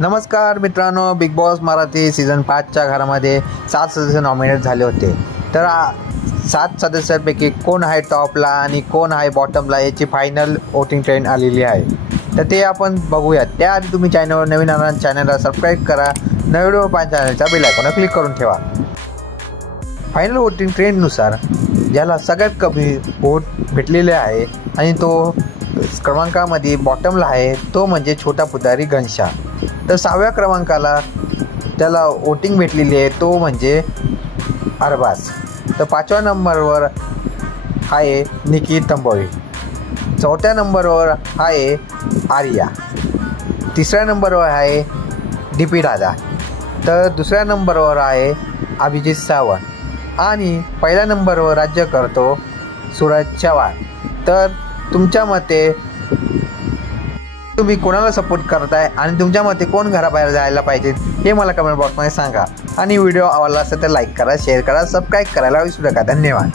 नमस्कार मित्रांनो, big boss Marathi season 5च्या घरामध्ये 7 सदस्य नॉमिनेट झाले होते। तर 7 सदस्यांपैकी कोण आहे टॉपला आणि कोण आहे बॉटमला याची फायनल वोटिंग ट्रेंड आलेली आहे। तर ते आपण बघूयात। त्याआधी तुम्ही चॅनलवर नवीन आलात चॅनलला सबस्क्राईब करा, नवीन व्हिडिओ पाहण्यासाठी चॅनलच्या बेल आयकॉनवर क्लिक करून ठेवा। फायनल वोटिंग ट्रेंडनुसार ज्याला सगळ्यात कमी वोट भेटलेले आहे आणि तो क्रमांकामध्ये बॉटमला आहे तो म्हणजे छोटा पुजारी घनशा। तर 6व्या क्रमांकाला त्याला वोटिंग भेटलेली आहे तो म्हणजे अरबाज। तर 5व्या नंबरवर आहे निकी तंबोळी, 4थ्या नंबरवर आहे आर्या, 3ऱ्या नंबरवर आहे डीपी दादा, तर 2ऱ्या नंबरवर आहे अभिजित सावंत आणि पहिल्या नंबरवर राज्य करतो सूरज चव्हाण। तर तुमच्या मते तुम्ही कोणाला सपोर्ट करताय आणि तुमच्या मते कोण घराबाहेर जायला पाहिजे हे मला कमेंट बॉक्समध्ये सांगा। आणि व्हिडिओ आवडला असेल तर लाईक करा, शेअर करा, सबस्क्राईब करायला विसरू नका। धन्यवाद।